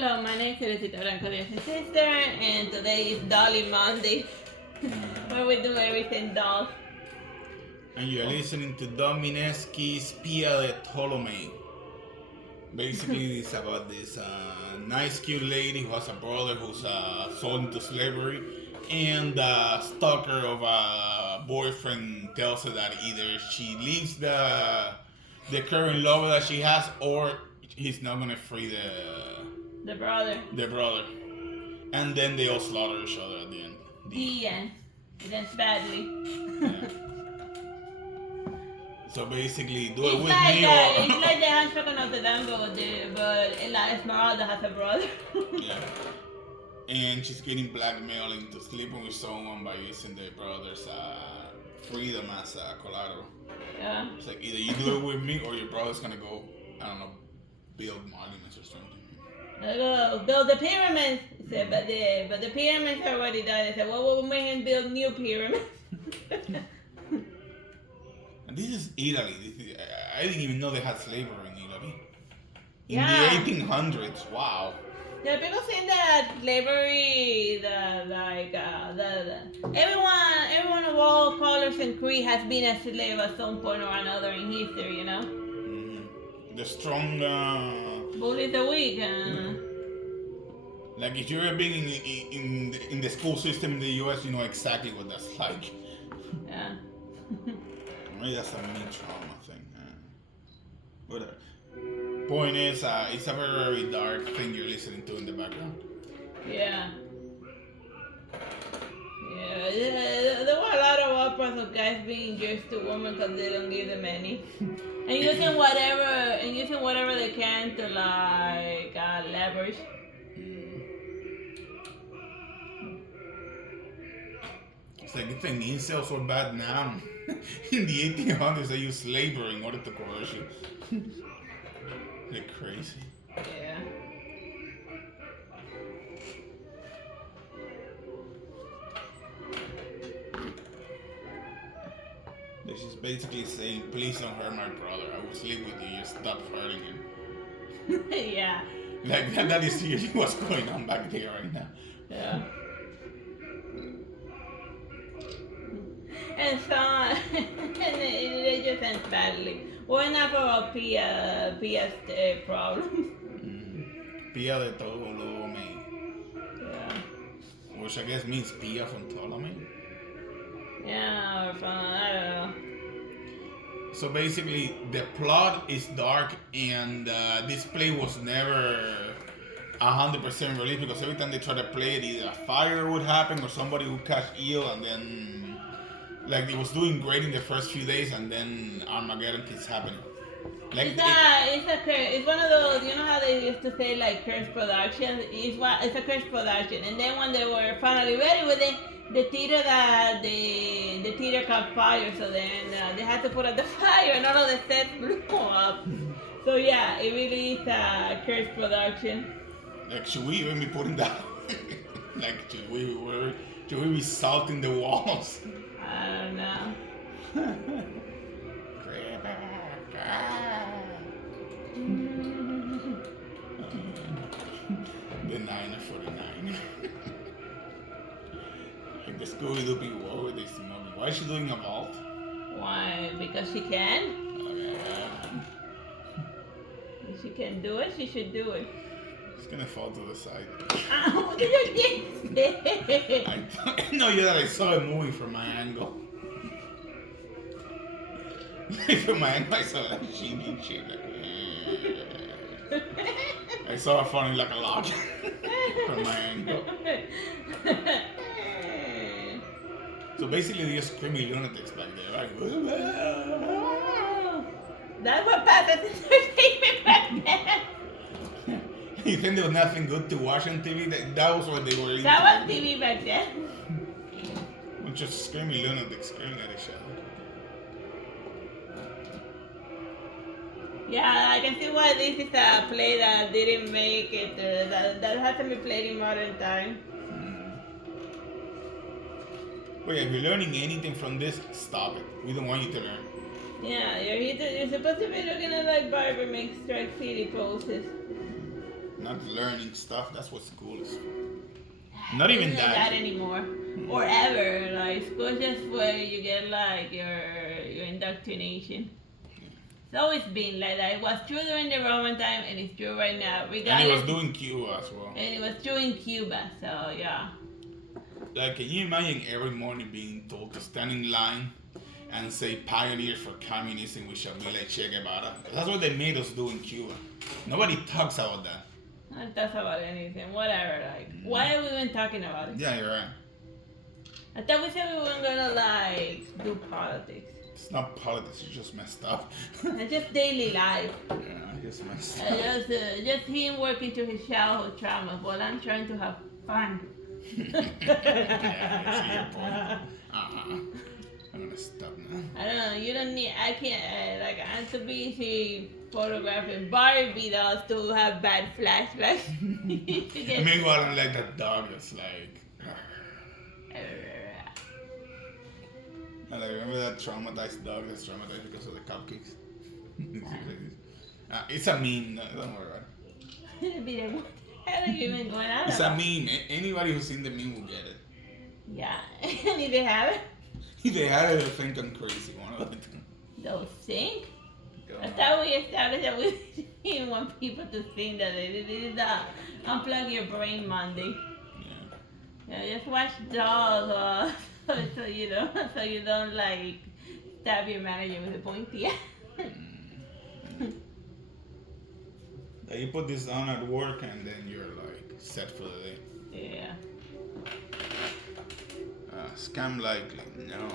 Hello, my name is Artsy Sister, and today is Dolly Monday, where we do everything doll. And you're listening to Domineski's Spia de Ptolemy. Basically, it's about this nice, cute lady who has a brother who's sold into slavery, and the stalker of a boyfriend tells her that either she leaves the current lover that she has, or he's not gonna free The brother. the brother. And then they all slaughter each other at the end. The end. It ends badly. Yeah. So basically, do it It's with like me that. or... It's like the handshake of Notre Dame, but Esmeralda has a brother. Yeah. And she's getting blackmailed into sleeping with someone by using the brother's freedom as collateral. Yeah. It's like either you do it with me or your brother's gonna go, I don't know, build monuments or something. Build the pyramids. He said, but the pyramids already done. He said, well, we'll make him build new pyramids. And this is Italy. I didn't even know they had slavery in Italy. In Yeah. the 1800s, wow. Yeah, people think that slavery, everyone of all colors and creed has been a slave at some point or another in history, you know? Mm-hmm. The strong... Bully the weak. Like if you've ever been in the school system in the US, you know exactly what that's like. Yeah. Maybe that's a mini trauma thing. Whatever. Point is, it's a very, very dark thing you're listening to in the background. Yeah. Yeah, there were a lot of operas of guys being just to women because they don't give them any. And using whatever they can to like leverage. It's like if the incels were bad now. In the 1800s, they used slavery in order to coerce you. They're crazy. Yeah. They're just basically saying, please don't hurt my brother. I will sleep with you. Just stop hurting him. Yeah. Like that is seriously what's going on back there right now. Yeah. And so, and it just ends badly. Well, enough about Pia's problem. Pia de Ptolemy. Yeah. Which I guess means Pia from Ptolemy. Yeah, or from, I don't know. So basically, the plot is dark, and this play was never 100% released because every time they try to play it, either a fire would happen or somebody would catch ill, and then like it was doing great in the first few days, and then Armageddon keeps happening. Like It's one of those, you know how they used to say like cursed productions? It's a cursed production, and then when they were finally ready with it, the theater caught fire, so then they had to put out the fire, and all of the sets blew up. So yeah, it really is a cursed production. Like, should we even be putting that? Like, should we be salting the walls? I don't know. The 949. Like the Scooby-Doo people with this movie. Why is she doing a vault? Why? Because she can? If she can do it, she should do it. It's gonna fall to the side. What did you say? I know that I saw it moving from my angle. From my angle, I saw that she did shit like. I saw her falling like a log from my angle. So basically, they're screaming lunatics back there, right? That's what passes entertainment back then. You think there was nothing good to watch on TV? That was what they were into. That was TV back then. Just screaming lunatics screaming at each other. Yeah, I can see why this is a play that didn't make it. That hasn't been played in modern time. But yeah, if you're learning anything from this, stop it. We don't want you to learn. Yeah, you're supposed to be looking at like Barbie makes Strike City poses. not learning stuff. That's what school is for. Not even Isn't that. anymore, or ever. Like school just where you get like your indoctrination. It's always been like that. It was true during the Roman time, and it's true right now. And it was doing Cuba as well. And it was true in Cuba, so yeah. Like, can you imagine every morning being told to stand in line and say pioneers for communism, we shall be like Che Guevara? That's what they made us do in Cuba. Nobody talks about that. Not talks about anything, whatever. Like, why are we even talking about it? Yeah, you're right. I thought we said we weren't gonna like do politics. It's not politics, you just messed up. It's just daily life. Yeah, I just messed up. Just him working through his childhood trauma while I'm trying to have fun. Yeah, I see your point. I'm gonna stop now. I don't know, you don't need, I can't, like, I'm too busy photographing Barbie dolls to have bad flashbacks. Meanwhile, I'm like that dog that's like... And I remember that traumatized dog that's traumatized because of the cupcakes. It's a meme, don't worry about it. It'd be like, what the hell are you even going on It's about? a meme. Anybody who's seen the meme will get it. Yeah, and if they have it, If they had it, they'll think I'm crazy. One of the two. they'll think. Go I on. thought we established that we didn't want people to think that they did unplug your brain Monday. Yeah, just watch dolls, so you don't like stab your manager with a pointy. Yeah, you put this on at work and then you're like set for the day. Yeah. Scam likely, no.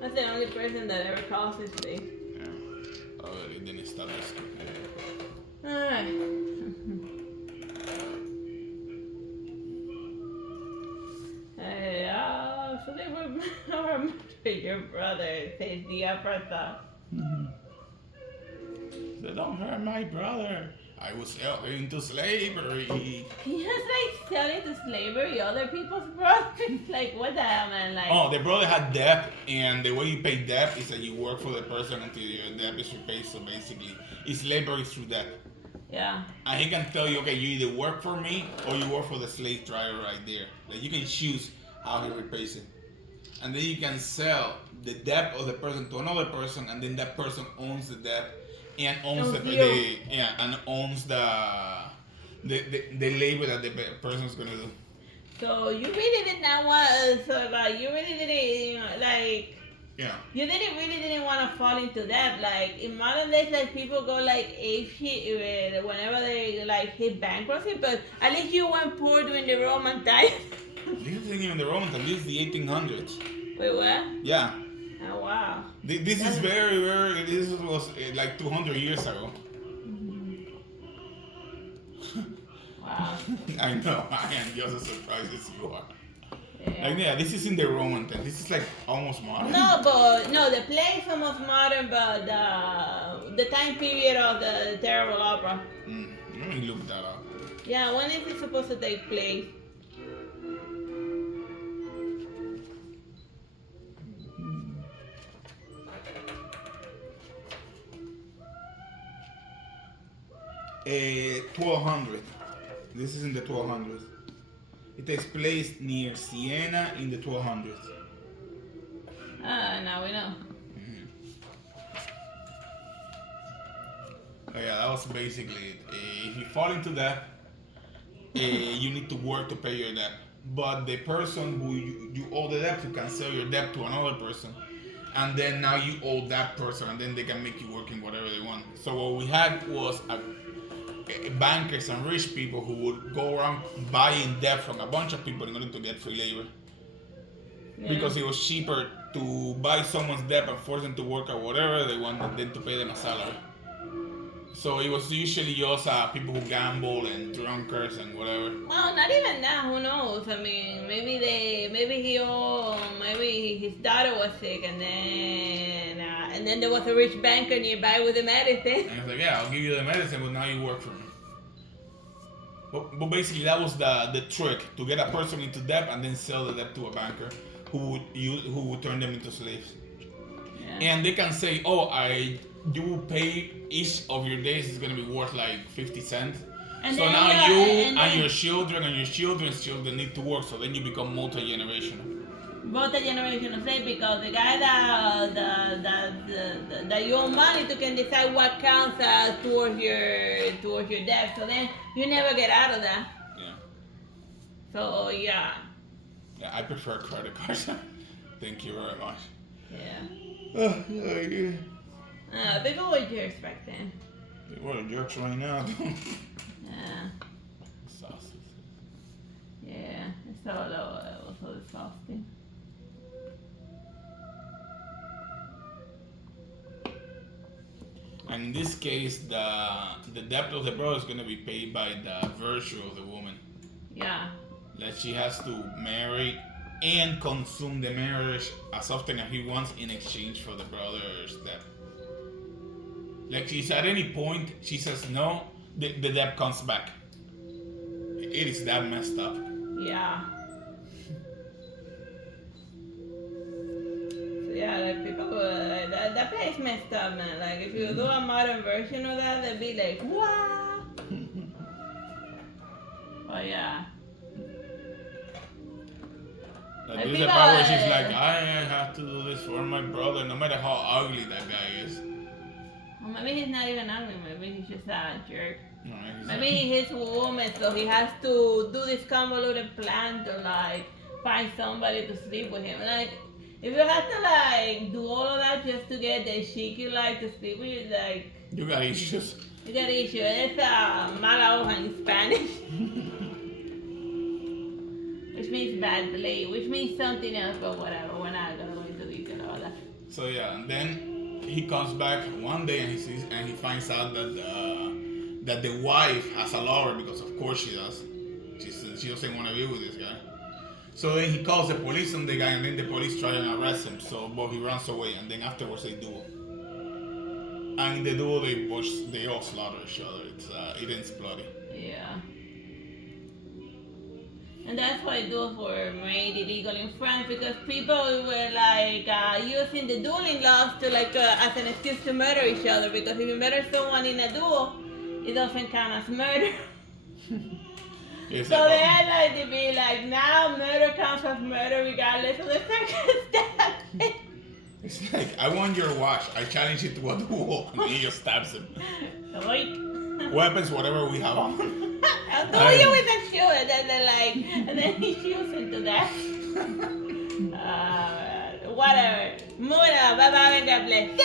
That's the only person that ever calls this day. Yeah. Oh, it didn't stop this. Alright. Hey, so they were your brother says the upper thought. They don't hurt my brother. I was into slavery. He was like selling to slavery other people's brothers. Like what the hell, man? Like Oh, the brother had debt, and the way you pay debt is that you work for the person until your debt is repaid. So basically, it's slavery through debt. yeah. And he can tell you, okay, you either work for me or you work for the slave driver right there. Like you can choose how he repays it. And then you can sell the debt of the person to another person, and then that person owns the debt and owns owns the labor that the person's gonna do. So you really did not want. So like you really didn't like. Yeah. You really didn't want to fall into that. Like in modern days, like people go like ape shit whenever they like hit bankruptcy. But at least you weren't poor during the Roman time. This isn't even the Roman time. This is the 1800s. Wait, what? Yeah. Oh wow. This is very. This was like 200 years ago. Wow. I know. I am just as surprised as you are. Yeah. Like, yeah, this is in the Roman time. This is like almost modern. No, but no, the play is almost modern, but the time period of the terrible opera. Let me look that up. Yeah, when is it supposed to take place? Uh, 1200. This is in the 1200s. It takes place near Siena in the 1200s. Now we know. Oh yeah, that was basically it. If you fall into debt, you need to work to pay your debt. But the person who you owe the debt to can sell your debt to another person. And then now you owe that person, and then they can make you work in whatever they want. So what we had was bankers and rich people who would go around buying debt from a bunch of people in order to get free labor. Yeah. Because it was cheaper to buy someone's debt and force them to work or whatever they wanted than to pay them a salary. So it was usually just people who gamble and drunkards and whatever. Well, not even that. Who knows? I mean, maybe his daughter was sick, and then there was a rich banker nearby with the medicine. And it's like, yeah, I'll give you the medicine, but now you work for me. But basically, that was the trick, to get a person into debt and then sell the debt to a banker who would turn them into slaves. Yeah. And they can say, oh, I you will pay each of your days is gonna be worth like 50 cents. And So then now yeah, you and and then your children and your children's children need to work. So then you become multi-generational. both the generation of say because the guy that you owe money to can decide what counts as towards your debt. So then you never get out of that. Yeah. So yeah. Yeah, I prefer credit cards. Thank you very much. Yeah. People were jerks back then. What a jerks right now. Yeah. Exhausted. Yeah. It's so low. It was so disgusting. And in this case, the debt of the brother is gonna be paid by the virtue of the woman. Yeah. That she has to marry and consume the marriage as often as he wants in exchange for the brother's debt. Like she's at any point she says no, the debt comes back. It is that messed up. Yeah. So yeah, like people that place messed up, man. Like if you do a modern version of that, they'd be like, what? Oh yeah. Like, there's a part where she's like, I have to do this for my brother, no matter how ugly that guy is. Well, maybe he's not even ugly. Maybe he's just a jerk. No, Maybe he's a woman, so he has to do this convoluted plan to like find somebody to sleep with him. Like, if you have to like do all of that just to get the chick you like to sleep with, like you got issues. you got issues. It's mala hoja in Spanish, which means bad blade, which means something else, but whatever. We're not gonna go into detail about that. So yeah, and then he comes back one day and he finds out that the wife has a lover because of course she does. She doesn't want to be with this guy. So then he calls the police on the guy, and then the police try and arrest him. So, but he runs away, and then afterwards they duel. And in the duel they all slaughter each other. It ends bloody. Yeah. And that's why duels were made illegal in France, because people were like using the dueling laws to like as an excuse to murder each other. Because if you murder someone in a duel, it doesn't count as murder. Yes, So they had like to be like, now murder counts as murder regardless of the circumstance. it's like, I want your watch. I challenge you to a duel, and he just stabs him. Like, Weapons, whatever we have on. I'll do you with a shoe, and then they're like, and then he shoots into that. Whatever. Moving on. Bye bye and God bless.